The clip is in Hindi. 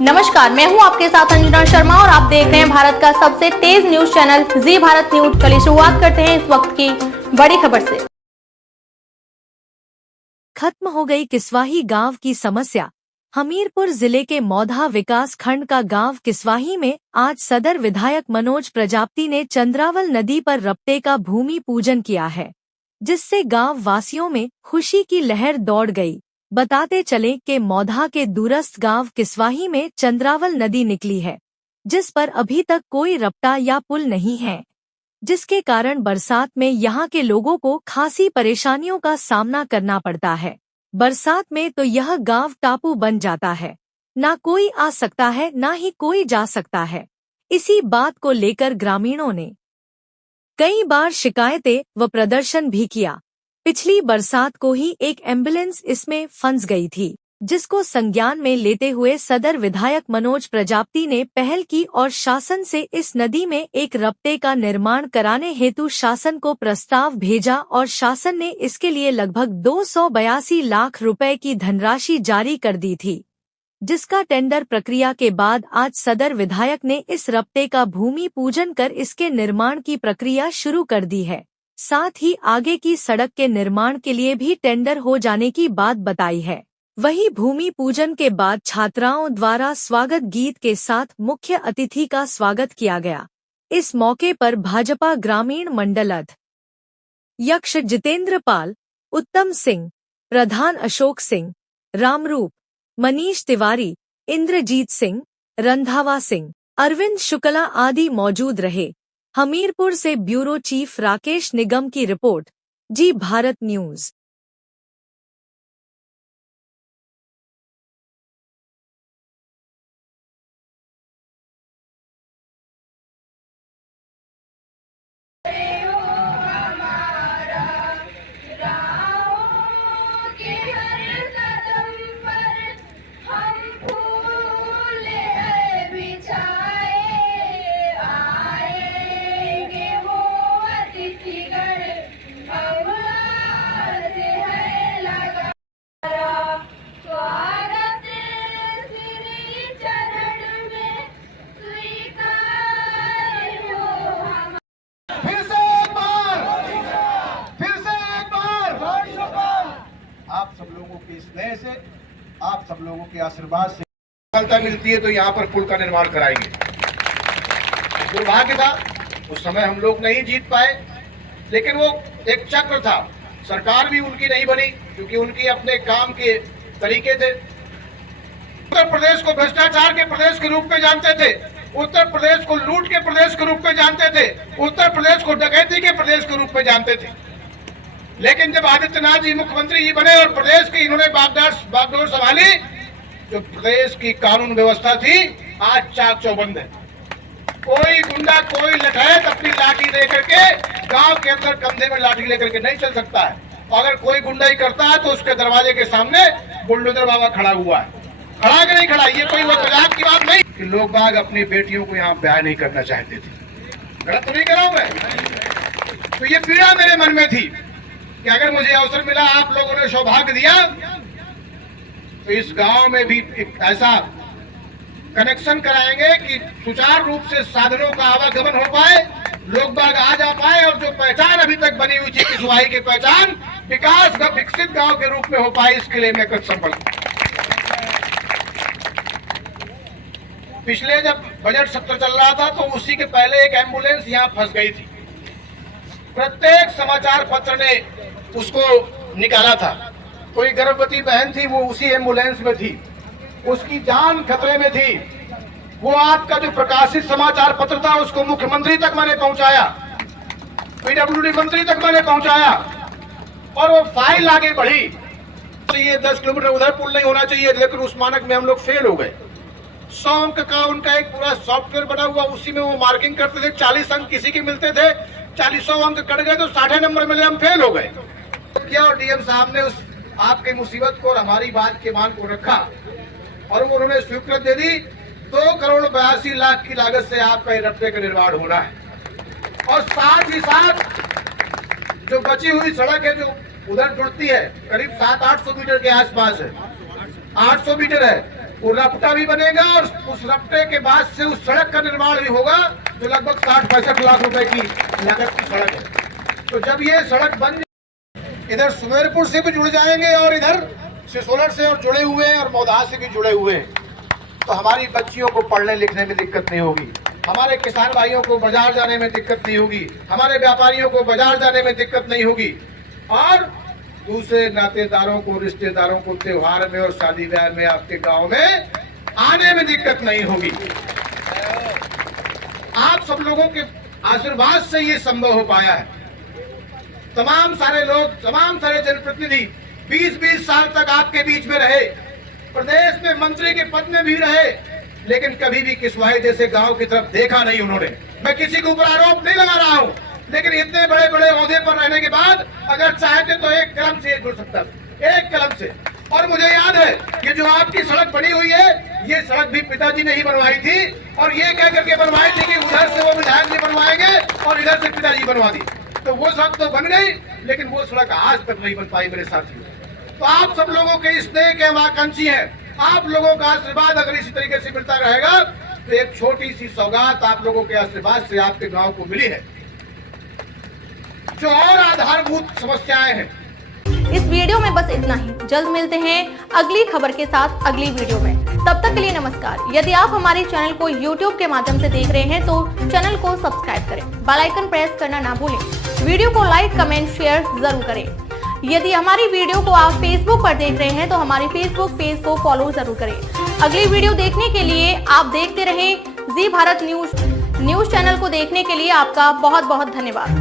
नमस्कार, मैं हूं आपके साथ अंजना शर्मा और आप देख रहे हैं भारत का सबसे तेज न्यूज चैनल जी भारत न्यूज। चलिए शुरुआत करते हैं इस वक्त की बड़ी खबर से। खत्म हो गई किस्वाही गांव की समस्या। हमीरपुर जिले के मौधा विकास खंड का गांव किस्वाही में आज सदर विधायक मनोज प्रजापति ने चंद्रावल नदी पर रपटे का भूमि पूजन किया है, जिससे गांव वासियों में खुशी की लहर दौड़ गई। बताते चले कि मौधा के दूरस्थ गांव किस्वाही में चंद्रावल नदी निकली है, जिस पर अभी तक कोई रपटा या पुल नहीं है, जिसके कारण बरसात में यहाँ के लोगों को खासी परेशानियों का सामना करना पड़ता है। बरसात में तो यह गांव टापू बन जाता है, ना कोई आ सकता है ना ही कोई जा सकता है। इसी बात को लेकर ग्रामीणों ने कई बार शिकायतें व प्रदर्शन भी किया। पिछली बरसात को ही एक एम्बुलेंस इसमें फंस गई थी, जिसको संज्ञान में लेते हुए सदर विधायक मनोज प्रजापति ने पहल की और शासन से इस नदी में एक रपटे का निर्माण कराने हेतु शासन को प्रस्ताव भेजा और शासन ने इसके लिए लगभग 282 लाख रुपए की धनराशि जारी कर दी थी, जिसका टेंडर प्रक्रिया के बाद आज सदर विधायक ने इस रपटे का भूमि पूजन कर इसके निर्माण की प्रक्रिया शुरू कर दी है। साथ ही आगे की सड़क के निर्माण के लिए भी टेंडर हो जाने की बात बताई है। वहीं भूमि पूजन के बाद छात्राओं द्वारा स्वागत गीत के साथ मुख्य अतिथि का स्वागत किया गया। इस मौके पर भाजपा ग्रामीण मंडल अध्यक्ष जितेंद्र पाल, उत्तम सिंह, प्रधान अशोक सिंह, रामरूप, मनीष तिवारी, इंद्रजीत सिंह, रंधावा सिंह, अरविंद शुक्ला आदि मौजूद रहे। हमीरपुर से ब्यूरो चीफ राकेश निगम की रिपोर्ट, जी भारत न्यूज। आप सब लोगों के स्नेह से, आप सब लोगों के आशीर्वाद से सफलता मिलती है तो यहाँ पर पुल का निर्माण कराएंगे। दुर्भाग्य था उस समय हम लोग नहीं जीत पाए, लेकिन वो एक चक्र था। सरकार भी उनकी नहीं बनी क्योंकि उनकी अपने काम के तरीके थे। उत्तर प्रदेश को भ्रष्टाचार के प्रदेश के रूप में जानते थे, उत्तर प्रदेश को लूट के प्रदेश के रूप में जानते थे, उत्तर प्रदेश को डकैती के प्रदेश के रूप में जानते थे। लेकिन जब आदित्यनाथ जी मुख्यमंत्री जी बने और प्रदेश की इन्होंने बागडोर संभाली, जो प्रदेश की कानून व्यवस्था थी आज चाक चौबंद है। कोई गुंडा, कोई लठैत अपनी लाठी लेकर के गांव के अंदर कंधे में लाठी लेकर के नहीं चल सकता है। अगर कोई गुंडाई करता है तो उसके दरवाजे के सामने बुलडोजर बाबा खड़ा हुआ है। खड़ा कि नहीं खड़ा, ये कोई मजाक की बात नहीं कि लोग बाग अपनी बेटियों को यहाँ ब्याह नहीं करना चाहते थे। गलत तो नहीं कर रहा हूं मैं। तो ये पीड़ा मेरे मन में थी कि अगर मुझे अवसर मिला, आप लोगों ने सौभाग्य दिया, तो इस गांव में भी एक ऐसा कनेक्शन कराएंगे कि सुचारू रूप से साधनों का आवागमन हो पाए, लोग बाग आ जा पाए और जो पहचान अभी तक बनी हुई थी किस्वाही की पहचान विकास का विकसित गांव के रूप में हो पाए, इसके लिए मैं कृत संकल्प। पिछले जब बजट सत्र चल रहा था तो उसी के पहले एक एम्बुलेंस यहाँ फंस गई थी। प्रत्येक समाचार पत्र ने उसको निकाला था। कोई गर्भवती बहन थी, वो उसी एम्बुलेंस में थी, उसकी जान खतरे में थी। वो आपका जो प्रकाशित समाचार पत्र था उसको मुख्यमंत्री तक मैंने पहुंचाया, पीडब्ल्यूडी मंत्री तक मैंने पहुंचाया और वो फाइल आगे बढ़ी। तो ये 10 किलोमीटर उधर पुल नहीं होना चाहिए, लेकिन उस मानक में हम लोग फेल हो गए। 100 अंक का उनका एक पूरा सॉफ्टवेयर बना हुआ, उसी में वो मार्किंग करते थे। 40 अंक किसी के मिलते थे, 40 अंक कट गए तो 60 नंबर मिले, हम फेल हो गए। क्या और डीएम साहब ने उस आपकी मुसीबत को और हमारी बात के मान को रखा और वो उन्होंने स्वीकृति दे दी। 2 करोड़ 82 लाख की लागत से आपका रपटे का निर्माण होना है और साथ ही साथ जो बची हुई सड़क है जो उधर जुड़ती है, करीब 700-800 मीटर के आसपास है, 800 मीटर है, वो रपटा भी बनेगा और उस रपटे के बाद से उस सड़क का निर्माण भी होगा जो लगभग 60-65 लाख रुपए की लागत की सड़क है। तो जब ये सड़क बन, इधर सुमेरपुर से भी जुड़ जाएंगे और इधर सिसोलर से और जुड़े हुए हैं और मौधा से भी जुड़े हुए हैं, तो हमारी बच्चियों को पढ़ने लिखने में दिक्कत नहीं होगी, हमारे किसान भाइयों को बाजार जाने में दिक्कत नहीं होगी, हमारे व्यापारियों को बाजार जाने में दिक्कत नहीं होगी, और दूसरे नातेदारों को, रिश्तेदारों को त्योहार में और शादी ब्याह में आपके गांव में आने में दिक्कत नहीं होगी। आप सब लोगों के आशीर्वाद से ये संभव हो पाया है। तमाम सारे लोग, तमाम सारे जनप्रतिनिधि 20-20 साल तक आपके बीच में रहे, प्रदेश में मंत्री के पद में भी रहे, लेकिन कभी भी किस्वाही जैसे गांव की तरफ देखा नहीं उन्होंने। मैं किसी के ऊपर आरोप नहीं लगा रहा हूं, लेकिन इतने बड़े बड़े ओहदे पर रहने के बाद अगर चाहते तो एक कलम से जुड़ सकता, एक कलम से। और मुझे याद है कि जो आपकी सड़क बनी हुई है, ये सड़क भी पिताजी ने ही बनवाई थी, और ये कह करके बनवाई थी कि उधर से वो विधायक जी बनवाएंगे और इधर से पिताजी बनवा दी। तो वो सड़क तो बन गई, लेकिन वो सड़क आज तक नहीं बन पाई मेरे साथियों। तो आप सब लोगों के स्नेह के हम आकांक्षी हैं। आप लोगों का आशीर्वाद अगर इसी तरीके से मिलता रहेगा तो एक छोटी सी सौगात आप लोगों के आशीर्वाद से आपके गांव को मिली है। जो और आधारभूत समस्याएं हैं, इस वीडियो में बस इतना ही। जल्द मिलते हैं अगली खबर के साथ अगली वीडियो में। तब तक के लिए नमस्कार। यदि आप हमारे चैनल को YouTube के माध्यम से देख रहे हैं तो चैनल को सब्सक्राइब करें, बेल आइकन प्रेस करना ना भूलें, वीडियो को लाइक, कमेंट, शेयर जरूर करें। यदि हमारी वीडियो को आप Facebook पर देख रहे हैं तो हमारे Facebook पेज को फॉलो जरूर करें। अगली वीडियो देखने के लिए आप देखते रहें जी भारत न्यूज चैनल को देखने के लिए आपका बहुत बहुत धन्यवाद।